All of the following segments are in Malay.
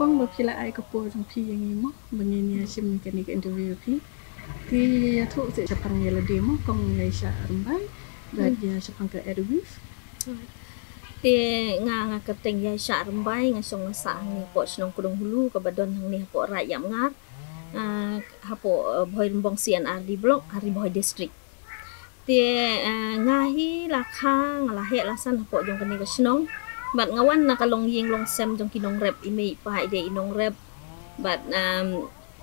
kong bakila ai kapur jong pi yang imo bangini sim kani ke interview pi ti ya thu se sapang yela demo kong ngai sha rambai bat ya sapang ke edwif ti nga keteng ya sha rambai nga song sa ni po snong kudong hulu ka badon hang ni po ra yam ngar hapo boy rumbong CNRD block hari boy district ti ngahi la khang la he la san hapo jong kani ka snong bat ngawan na kalong ying long sem jong kinong rep ime pa ide inong rep bat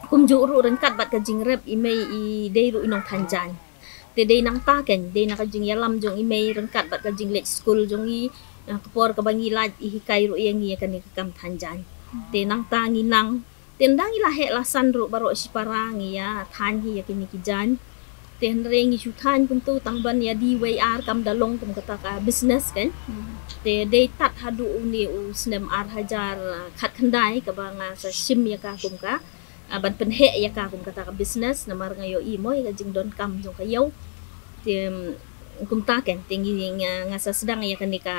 kum ju ru ren kat bat ka jing rep ime I de ru inong thanjan te de nang ta ken de na ka jing yalam jong ime ren kat bat ka jing lech school jong I kapor ka bangi laj I hikai ru yang I kan ka kam thanjan te nang ta ngi nang tendang I la he la san ru baro si parang ya than hi ya kini ki jan ten reng I chutan kum tu tangban ya DWR kam dalong kum kata ka business kan te de tat hadu uni u snem ar hajar khat khandai ka banga sa sim ya ka kum ka ban penhe ya ka kum kata ka business namar ngayo I mo ya jing don kam jong ka yo te kum ta ken tingi nga sa sedang ya kan ka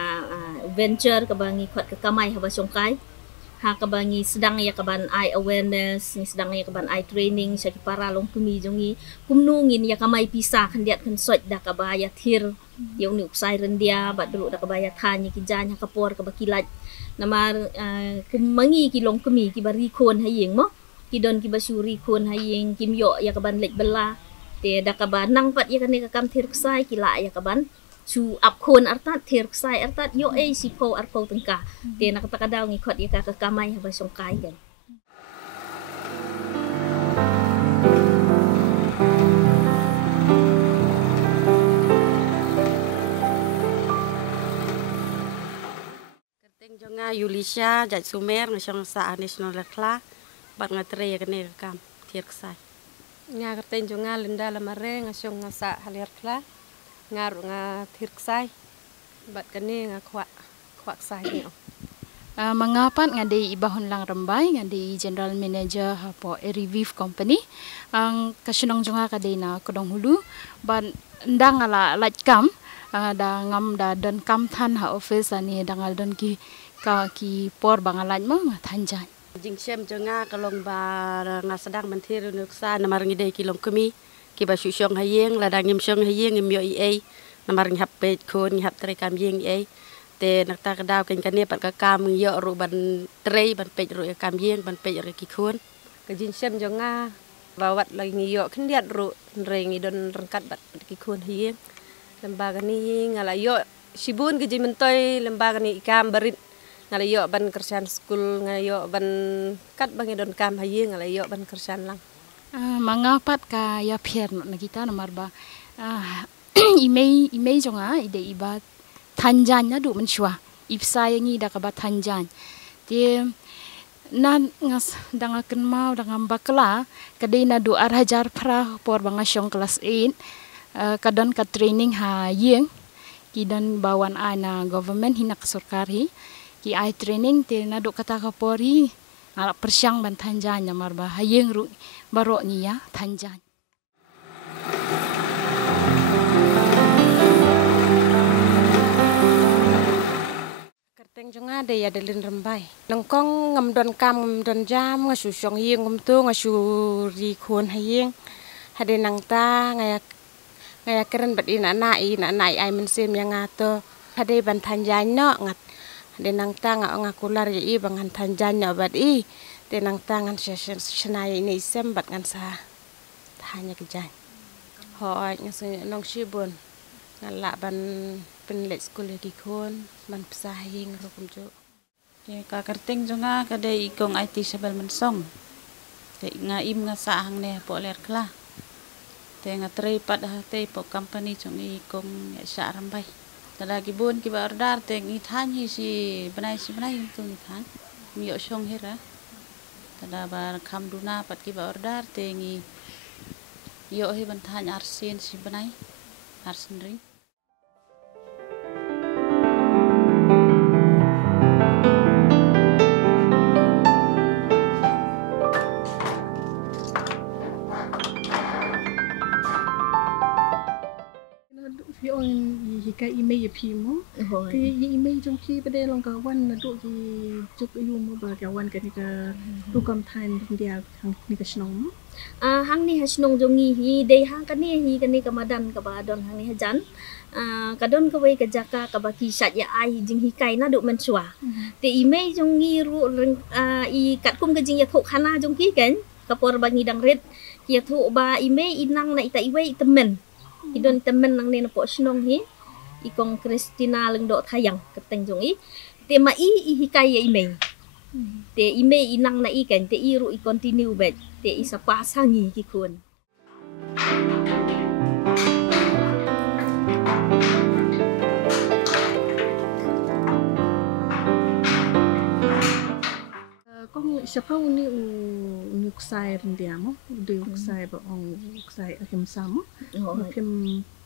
venture ka bangi khat ka kamai ha ba songkai ha ka bangi sedang ya ka ban eye awareness ni sedang ya ka ban eye training sa ki para long kumi jongi kumnungin ya kamai pisa kan diat kan sot da ka ba ya thir yung ni upsai rendia bat dulu da ka ba ya thani ki jan ha ka por ka ba kilat namar kumangi ki long kumi ki bari kon ha yeng mo ki don ki ba suri kon ha yeng kim yo ya ka ban lek bela te da ka ba nang pat ya kan ka kam thir sai ki la ya ka ban su ap kon artat thir sai artat yo si po arpo tengka te nakataka daw ngi khot ya ka kamay ha ba songkai gan Kerteng jonga Yulisha jat sumer ngasong sa national kla bat ngatre kan kam thir sai nga kerteng jonga Linda lamare ngasong sa halir kla ngar nga thir sai bat kani nga khwa sai ni Mangapat nga di ibahon lang rambay nga di general manager hapo Revive company ang kasunong jonga kaday na kudong hulu ban ndang ala latkam da ngam da don kam than ha office ani dangal don ki por bangalan mo nga thanjan jing sem jonga kalong ba nga sedang mentir nuksa namar ngide kilong kumi ki ba syong hayeng ladang ngim syong hayeng ngim yo namar ngihap pet kon ngihap tre kam yeng te nakta ka daw ken kane pat ka kam yo ru ban tre ban pet ru kam yeng ban pet ru ki kon ka jin sem jonga bawat lagi ngiyo kendiat ru rengi don rengkat bat ki kon hayeng lembaga ni ngala yo sibun ke jin mentoy lembaga ni kam barit ngala yo ban kerjaan school ngala yo ban kat bangi don kam hayeng ngala yo ban kerjaan lang mangapat ka ya pher na kita namar ba imei jonga ide ibat thanjan na du menshwa ipsa yangi da ka ba thanjan te nan ngas danga ken mau danga bakla kadai na du ar hajar pra por banga syong kelas 8 kadon ka training ha yeng kidan bawan ana government hinak sarkari ki ai training te na du kata ka pori ala persyang ban thanjan namar ba hayeng ru baro ni ya thanjan Kerteng jonga de ya delin rembai nongkong ngam don kam ngam don jam ngasu syong yeng ngam tu ngasu ri kon hayeng hade nang ta ngaya keren bat ina nai ai men sem yang ngato hade ban thanjan no ngat hade nang ta ngakular ya I bangan thanjan no bat I te nang ta ngan shenai ini sem bat ngan sa hanya kejan hoi ngasu nong shibun ngala ban pen lek school ki kon man psahing rokum jo ka kerteng jonga kada ikong IT sabal mensong te nga im nga sa hang ne po ler kla te nga tre pat ha te po company jong ikong ya sa rambai tada gibon ki ba ordar te ngi than hi si banai tu ni than mi yo shong hera tada bar kham duna pat ki ba ordar te ngi yo hi ban than arsin si banai arsin ring ka email ya pi mo Hoi. ti email jong pi pada long kawan na do ki juk yu mo ba kawan ka ni ka du kam than dia hang ni ka snom Hang ni hasnong jongi hi dei hang kani ka madan ka ba don hang ni hajan. Kadon ka wei ka jaka ka ba ki sat ya ai jing hi kai na du man chua. Te email jongi ru i kat kum ka jing ya thok khana jong ki ken ka por ba ngi dang ret ki thok ba email inang na ita iwei temen. Idon temen nang ni na po snong hi ikong Christina leng do thayang keteng jong i te ma i hi kai ya email. Te email inang na i ken te i ru i continue bet te isa pasangi ki kun. kong siapa uni uni kusai rendia mo de kusai ba ong kusai akim samo akim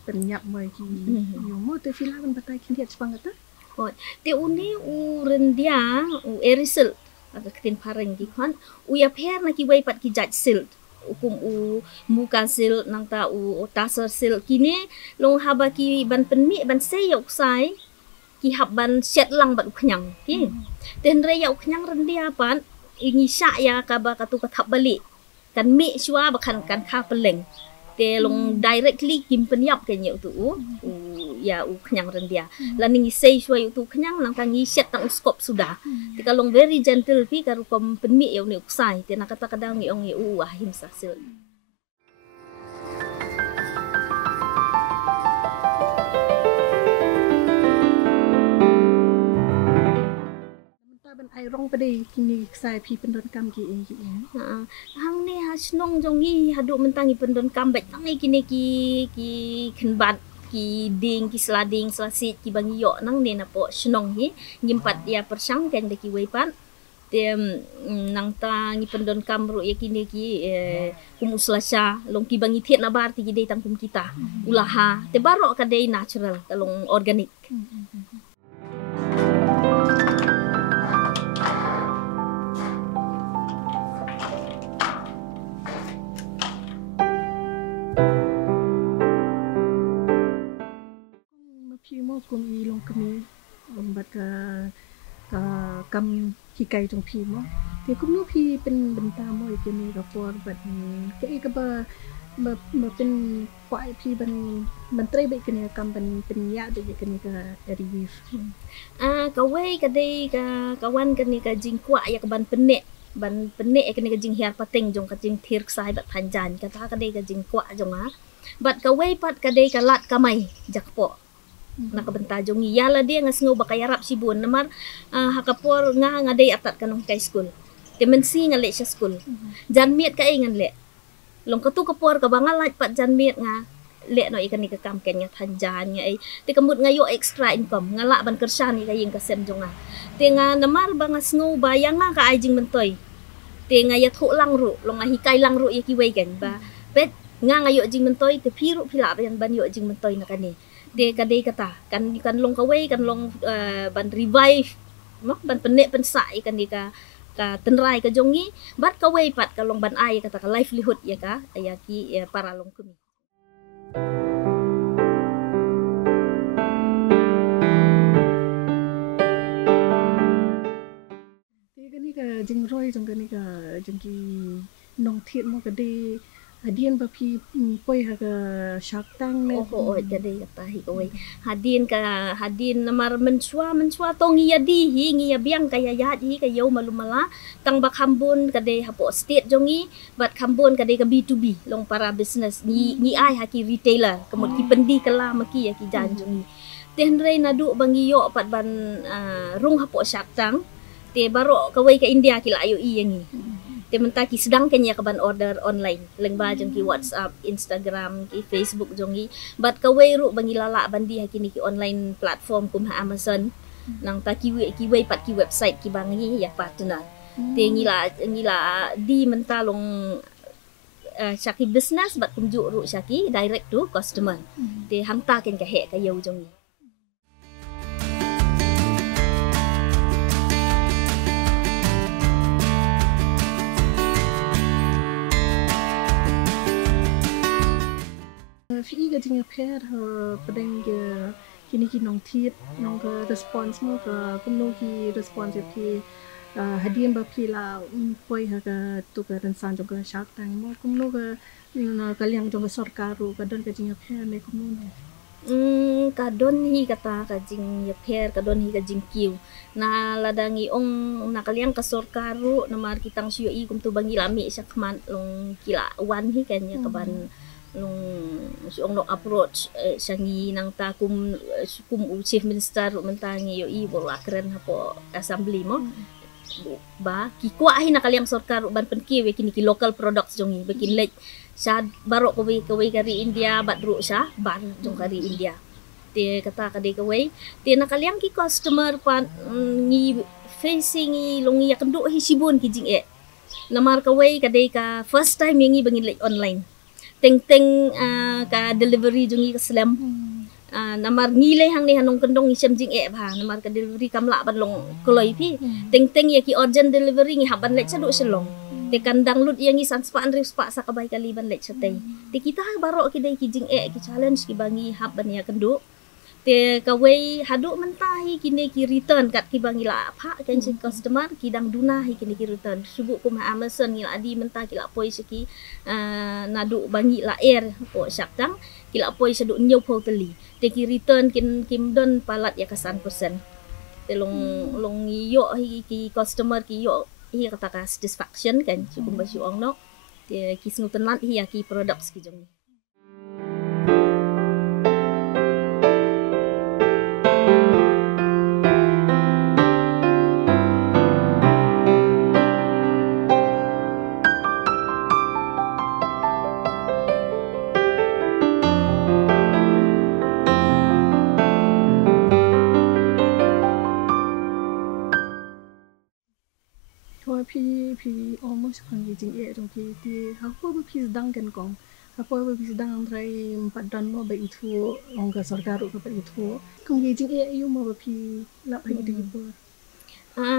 penyap mo ki yo mo te filaban batai kin dia spangata Te uni u rendia u erisel aga ketin pareng ki kan u ya per na ki wei pat ki judge sil ukum u muka sil nang ta u tasar sil kini long haba ki ban penmi ban se yok sai ki hab ban set lang bat khnyang ki ten re yok khnyang rendia pan ingi sya ya ka ba ka tu ka thap balik kan mi shwa ba kan kha peleng te long directly kim penyap ke nyeu tu ya u khnyang rendia laning sei shwa tu khnyang nang ka ngi set tang skop sudah te kalong very gentle pi ka rukom penmi eu ni uksai te na kata kadang ngi ong u ahim sasil ban ai rong pada kini kusai pi pendon kam ki hang ni ha snong jongi hadu mentangi pendon kam bet tangi kini ki khenbat ki ding ki slading slasit ki bangi yo nang ne na po snong hi ngimpat ya persang ken de ki weipan te nang ta ngi pendon kam ru ya kini ki kumuslasha long ki bangi thiet na bar ti dei tangkum kita ulaha te baro ka dei natural kalong organic mo kum ilong kami lombat ka kam hikai jong pi mo te kum no pi pen benta mo ikini ka por bat ke ka baเป็นควายพี่บันเตรไปกันเนี่ยกำเป็นยาเด็กกันนี่ก็รีวิวกะเว้กะเดกะวันกันนี่ก็จิงควายกะบันเป็นเนะกันนี่ก็จิงเฮียร์ปะเต็งจงก็จิงเทียร์สายบัดทันจานกะตากะเดก็จิงควายจงอ่ะบัดกะเว้ปัดกะเดกะลัดกะไมjak po nakabenta jong yala dia nga sngo ba kayarap sibun namar hakapor nga day atat kanong kay school temensi nga le siya school jan miet ka ngan le long katu kapor ka bangalat pat jan miet nga le no ikan ni ka kam ken nga thanjan nga ay te kamut nga yo extra income nga la ban kersan ni kayeng kasem jong te nga namar ba nga sngo ba yang nga ka ajing mentoy te nga ya thu lang ru long nga hikay lang ru yaki way gan ba bet nga yo jing mentoy te piru pila ban yo jing mentoy na kani de kadai kata kan long kawai kan long ban revive mak ban penek pensai kan di ka tenrai ka jongi bat kawai pat ka long ban ai kata ka livelihood ya ka ayaki para long kumi te kan ni ka jing roi jong kan ni ka jing ki nong thiet mo ka de Hadian bapi poi haga Shark Tank ne jadi kata hi oi hadin namar mensua tong yadi hi ngi biang kaya yat hi ka yo malumala tang bak hambun kade hapo state jongi bat hambun kade ka B2B long para business ni ai haki retailer kemut ki pendi kala maki ya ki jan jongi tenrei nadu bangi yo pat ban rung hapo Shark Tank te baro kawai ka India ki la ayo i yangi te mentaki sedang kenya kaban order online lengba jong ki WhatsApp Instagram ki Facebook jongi bat kawai ru bangi lala bandi hakini ki online platform kum ha Amazon nang ta ki wei pat ki website ki bangi ya partner te ngila di mentalong syaki business bat kumju ru syaki direct to customer te hamta ken ka he ka yo jongi fi ga jinga per padang kini ki nong tit nong ke response mo ke kumno ki response ki hadiam ba pi la poi ha ka tu ka ran san jong ka shark tank mo kumno ka na kaliang jong ka sarkaru ka don ka jing phe me kumno ne kadon hi kata kajing yaper kadon hi kajing kiu na ladangi ong nakaliang kasor karu namar kitang siyo i kum tu bangi lami sakman long kila wan hi kanya kaban long siong no approach sangi nang ta kum chief minister mentangi yo i bola keren hapo assembly mo ba ki kwa hi nakaliang sarkar ban penki we kini ki local products jongi bekin lek sa baro ko we kari India badru sa ban jong kari India te kata kade kawai te nakaliang ki customer pan ngi facing i longi ya kendo hi sibun ki jing namar kawai kade ka first time ngi bangin lek online teng ka delivery jongi ka slam namar ngile hang ni hanong kendong isem jing ba namar ka delivery kamla ban long koloi pi teng ya ki urgent delivery ngi haban lek sadu selong te kandang lut yang ngi sanspan ris pa sa kabay kaliban lek satay te kita baro ki dai ki jing ki challenge ki bangi hab ban ya kendo te kawai hadu mentahi kini ki return kat ki bangi la pha kan si customer ki dang duna hi kini ki return subu ku ma Amazon ngi la di mentah ki la poi siki nadu bangi la air po syak tang ki la poi sadu nyau pho teli te ki return kim don palat ya kasan persen te long yo hi ki customer ki yo hi kata ka satisfaction kan sukum ba siong no te ki snutan lat hi ya ki products ki jongพี่ almost พังจริงจงพี่ที่เขาพวกพี่ดังกันกองเขาพวกพี่ดังไรปัดดันมาไปอีทัวองค์การสการุกับไปอีทัวคงจริงอยู่มาพี่ละไปดีกว่า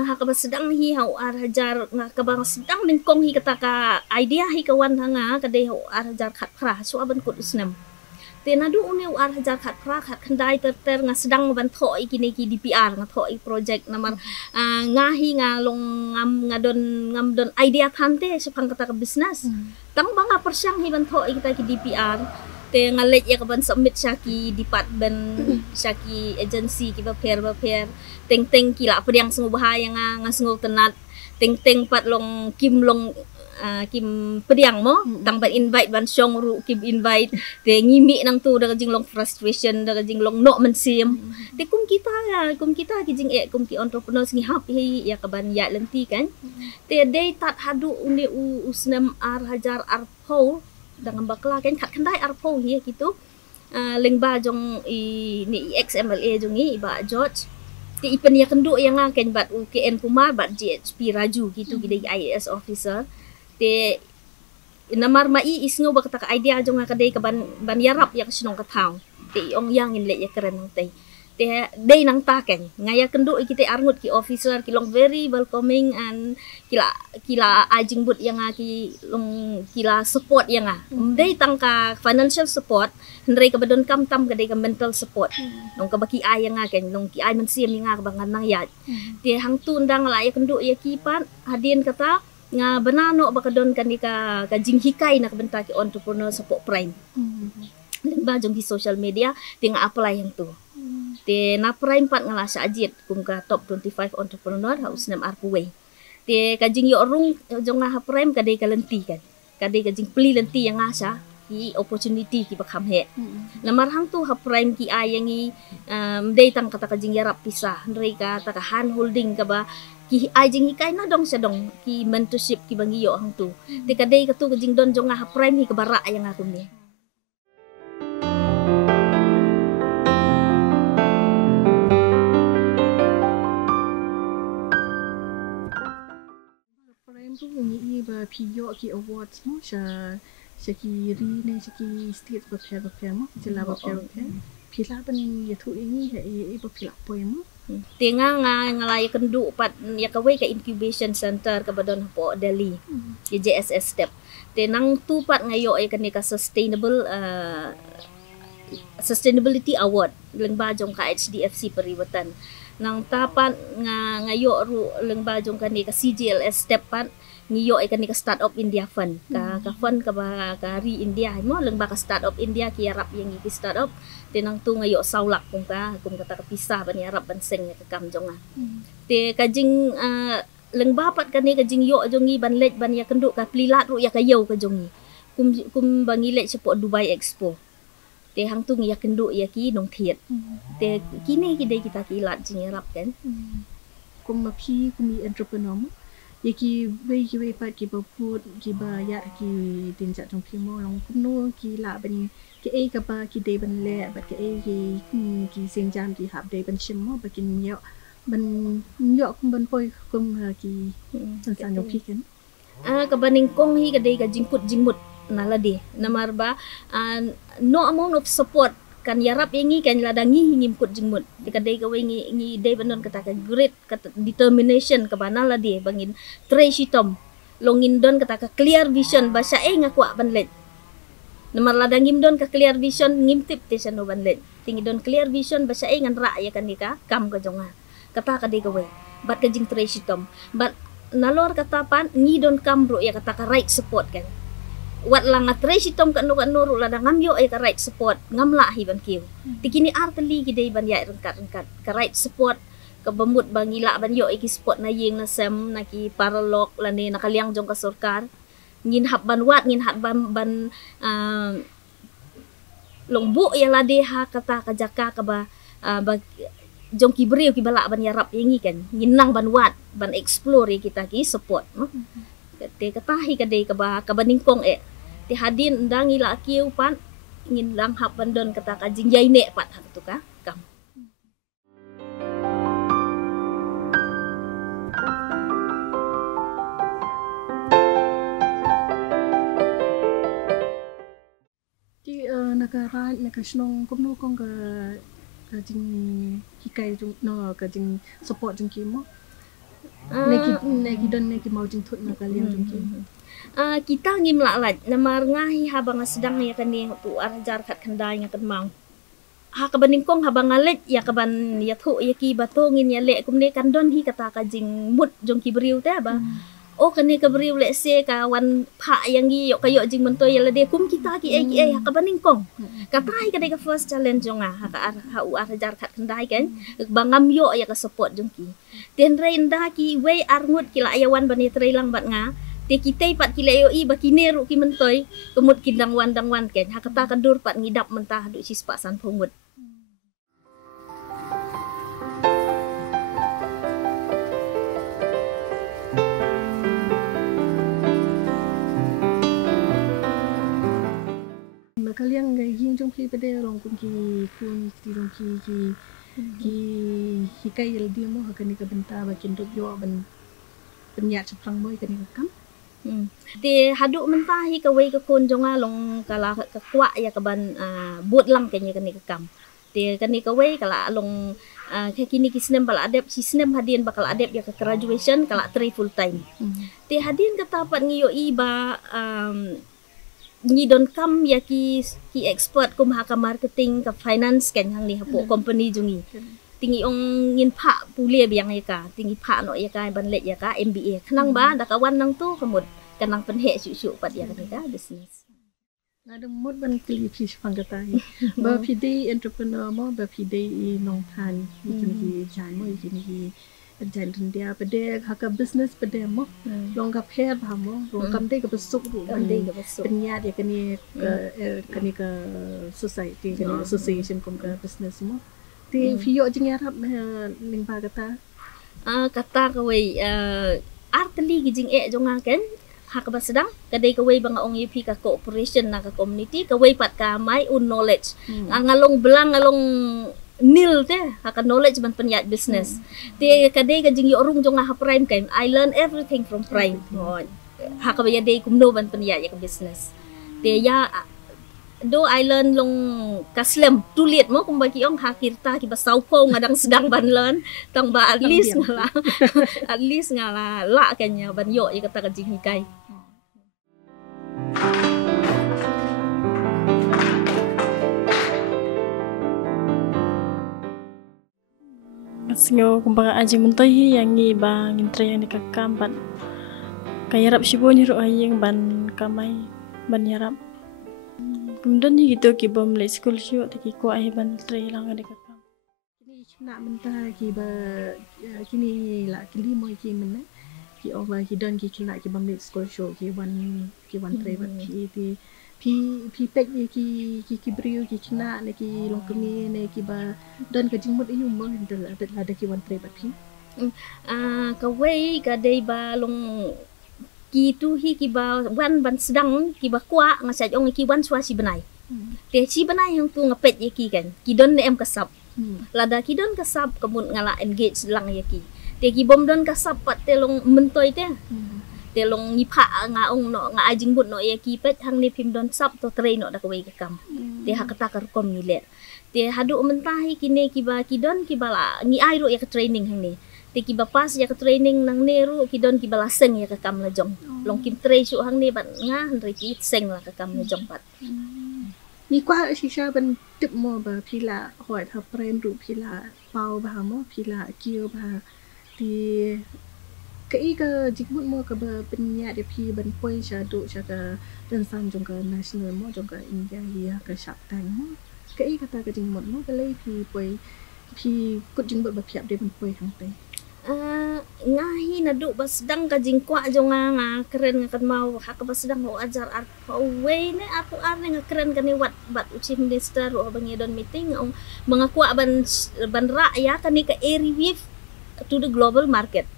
hakaba sedang hi hau ar hajar nga kabang sedang ning kong hi kata ka idea hi kawan hanga kade hau ar hajar khat khra so aban kut usnem te nadu une ar hajar khat khra khat khandai ter nga sedang ban thoi kini ki DPR nga thoi project namar nga hi nga long ngam don idea thante sepang kata ka business tang banga persyang hi ban thoi kita ki DPR te nga lek ya kaban submit syaki department syaki agency ki ba pair teng kila pediang sungu bahaya nga sungu tenat teng pat long kim pediang mo tang ban invite ban syong ru kim invite te ngimi nang tu daga jing long frustration daga jing long no man sim te kum kita ki jing kum ki entrepreneurs ngi hap hi ya kaban ya lenti kan te day tat hadu une usnam ar hajar ar pol dengan bakla kan khat khandai ar pol hi gitu lengba jong ni XMLA jong ni ba George ti ipen ya kendo yang kan bat UKN Kumar bat GHP Raju gitu gidai IAS officer te namar mai isngo ba kata idea jong kadai ka ban yarap ya kasinong katang te ong yang in le ya keren tay te day nang ta kan ngaya kendo kita arngut ki officer ki long very welcoming and kila ajing but yang ki long kila support yang day tangka financial support hendrai ka badon kam tam ka day ka mental support nong ka baki ay yang kan nong ki ay man sim nga ka bangan nang yat te hang tundang la ya kendo ya ki pan hadin kata nga banano ba kadon kan ka jing hikay na kabenta ki entrepreneur support prime ba jong di social media tinga apply yang tu te na prime pat ngala sa ajit kum ka top 25 entrepreneur haus nam arpuwe te kajing yo rung jong nga prime kadai kalenti kan kadai kajing pli lenti yang asa ki opportunity ki bakam he lamar hang tu ha prime ki ayangi day tang kata kajing yarap pisah ndrei ka ta hand holding ka ba ki ajing hikai na dong sa dong ki mentorship ki bangi yo hang tu te kadai ka tu kajing don jong nga prime hi ka bara yang akum ni tu ngi ba piyo ki awards mo sa ki ri ne sa ki state ba mo jila ba pila ban ya tu ini ya ba pila po mo tenga nga ya kendu pat ya kawe ka incubation center ka badon po Delhi ki JSS step tenang tu pat ngayo ay kanika sustainability award lengba jong ka HDFC Periwatan nang tapan ngayo ru lengba jong kani ka CGLS step pan ngiyo ay kani ka startup India fund ka fund ka ba ka ri India mo lengba ka startup India ki arap yang ki startup tinang tu ngayo saulak kung kata ka pisah ban arap ban seng ka kam jong te kajing lengba pat kani kajing yo jongi ban lej ban ya kenduk ka plilat ru ya kayo ka jongi kum bangi lej sepo Dubai Expo te hang tu ya kenduk ya ki nong thiet te kini kita kilat jing arap kan kum ma phi kum mi entrepreneur mo ye ki we pat ki ba put ki ba ya ki tin ja trong phi mo long kum no ki la ban ki e ka ba ki de ban le ba ki e ki sing jam ki hab de ban shim mo ba kin yo ban yo kum ban poi kum ki san san yo phi kan kabaning kong hi kadai ka jingmut naladi namarba no amount of support kan yarap yengi kan ladangi hingim kut jingmut kadai ka wengi ngi dei banon kata ka great kata determination ka banala di bangin tracy tom longin don kata ka clear vision basa ngaku banlet namar ladangim don ka clear vision ngimtip te sano banlet tingi don clear vision basa ngan ra ya kan nika kam ka jonga kata kadai ka we bat ka jing tracy tom bat nalor kata pan ngi don kam bro ya kata ka right support kan wat lang at Tracy Tom kan nuru la ngam yo ay ka right support ngam la hi ban kiw tikini arteli gidey ban ya rengkat ka right support ka bamut bangila ban yo ay ki support na yeng na sem na ki paralog la ni nakaliang jong ka sarkar ngin hab ban wat ngin hat ban longbu ya la de ha kata ka jaka ka ba jong ki beriu ki bala ban yarap yengi kan ngin nang ban wat ban explore kita ki support no te katahi kadai ka ba ka baningkong ti hadin ndang ila kiu pan ngin lang hap bandon kata ka jingjai ne pat hak tu ka kam ti naka snong kum no kong ka jing hikai jung no ka jing support jung ki mo neki don neki mau jing thut na kalian jung ki kita ngim lalat namar ngahi habang sedang ya kani tu arjar kat kendai nga kenmang ha kabaningkong habang ngalet ya kaban ya thu ya ki batongin ya le kumne kandon hi kata ka jing mut jong ki beriu te ba o kani ka beriu le se ka wan pha yang gi yo kayo jing mentoy ya lade kum kita ki ha kabaningkong katai ka ka first challenge jong ha ka u arjar kat kendai kan bangam yo ya ka support jong ki ten rein da ki we arngut ki la ayawan bani trailang bat nga te kita pat kila yo i bakine ru ki mentoy kemut kindang wan ken ha kata kadur pat ngidap mentah du sis pak san phomut kalian ngai hing jong phi pede rong kun ki ti rong ki hikai el dia mo hakani ka benta ba kin yo ban penyat seplang moy kani ka kam te haduk mentah hi ka wei ka kon jonga long kala ka kwa ya ka ban buat lang kanya kani ka kam te kani ka wei kala long ka kini ki snem bala adep si snem hadin bakal adep ya ka graduation kala 3 full time te hadin ka tapat ngiyo iba ni don kam ya ki expert kum ha ka marketing ka finance kan hang ni hapo company jungi tingi ong ngin pha pulia biang ya ka tingi pha no ya ka ban le ya ka MBA khnang ba da ka wan nang tu kamut kanang penhe su pat ya ka business ada mod ban kli phi pangata ba phi dei entrepreneur mo ba phi dei nong than ki jan mo ki jan dia pede haka business pede mo long ka pher ba mo long kam dei ka besuk ru ban dei penyat ya kani ka society kani association kum ka business mo ti fio jing yarap ning ba kata kata ka wei arteli gijing jonga ken hak ba sedang kadai ka wei bang ong UP ka cooperation na ka community ka wei pat ka mai un knowledge ngalong belang ngalong nil te hak knowledge ban penyat business te kadai ka jing yo rung jonga ha prime kan I learn everything from prime hak ba ya dei kumno ban penyat ya ka business te ya do I learn long kaslem tulit mo kung bagi ong hakirta ki basaw ko ngadang sedang ban learn tang ba at least ngala la kanya ban yo i kata ka jing hikai Sengo kumpara aji mentai yang ngi bang intre yang dikakam ban kayarap sibonyi ro ayeng ban kamai ban yarap. Kemudian ni gitu ki bom le school syo tiki ko ai ban tre lang dikakam. Kini nak mentah ki ba kini la kili mo ki mena ki over ki don ki kila ki bam le school show ki wan tre ba pi pek ye ki brio ki kina ne ki longkemi ne ki ba don ka jingmut iu mo ada ki wan tre ba pi ka wei ka dei ba long ki tu hi ki ba wan ban sedang ki ba kwa nga sa ong ki wan swa si benai te si benai yang tu ngapet ye ki kan ki don ne em kasap lada ki don kasap kemun ngala engage lang ye ki te ki bom don kasap pat te long mentoi te te long ni pha nga ong no nga ajing but no ye ki pet hang ni phim don sap to train no da ka wei ka kam te ha kata kar kom ni le te hadu mentahi kine ki ba ki don ki bala ngi ai ro ya ka training hang ni te ki ba pas ya ka training nang ne ro ki don ki bala seng ya ka kam la jong long kim tre su hang ni ban nga ri ki seng la ka kam la jong pat ni kwa shisha ban tip mo ba pila hoi ha prem ru pila pau ba mo pila kio ba ti cái jikmut mo ka ba penya de pi ban poi sha do sha ka dan san jong ka national mo jong ka india ya ka shark tank mo cái kata ka jingmut mo ka lei pi poi pi kut jingmut ba phiap de ban poi hang te ngahi na du bas dang ka jingkwa jong nga keren nga kan mau ha ka bas dang ho ajar art we ne aku ar nga keren kan ni wat bat uci minister o bangi don meeting ong mga kwa ban ra ya kan ni ka area to the global market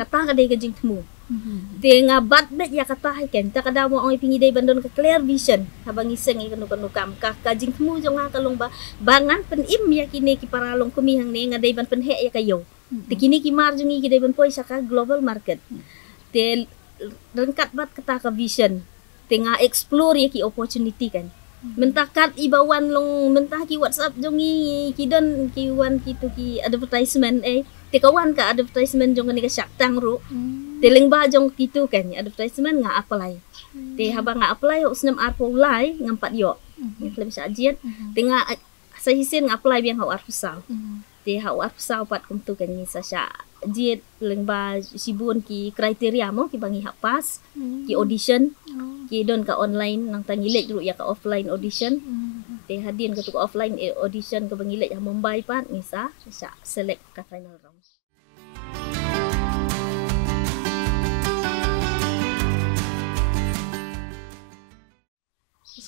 kata ka day ka jing temu te nga bat bet ya kata ken ta kada mo ang ipingi day bandon ka clear vision habang iseng ikanu kam ka jing temu jong nga kalong ba bangan pen im ya kini ki paralong kumihang ni nga day ban pen he ya kayo te kini ki mar jong ki day ban poi sa ka global market te rengkat bat kata ka vision te nga explore ya ki opportunity kan mentakat ibawan long mentah ki WhatsApp jong ki don ki wan ki tu ki advertisement te kawan ka advertisement jong ni ka Shark Tank ru te leng ba jong kitu kan advertisement nga apply te haba nga apply ho snam ar polai ngampat yo klem sa ajiat te nga sa hisen nga apply biang ho ar pusau te ho ar pusau pat kum tu kan ni sa sha jiet leng ba sibun ki kriteria mo ki bangi ha pas ki audition ki don ka online nang tangilek ru ya ka offline audition te hadin ka tu offline audition ka bangilek ha Mumbai pat ni sa select ka final round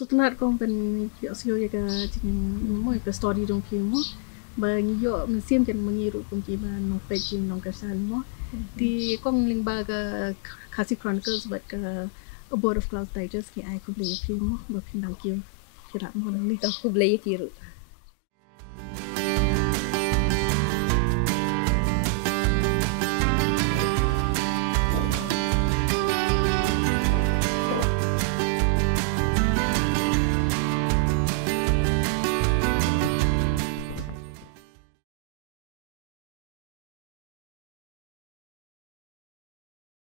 Setelah kong pen sio ya ka jing mo ka story dong pi mo ba ngi yo mesin kan mengiru kong ki ba no pejing nong kasan mo di kong ling ba ka Khasi Chronicles but ka A Board of Clouds Digest ki ai ko beli pi mo ba pindang ki kira mo ni ka ku blay kiru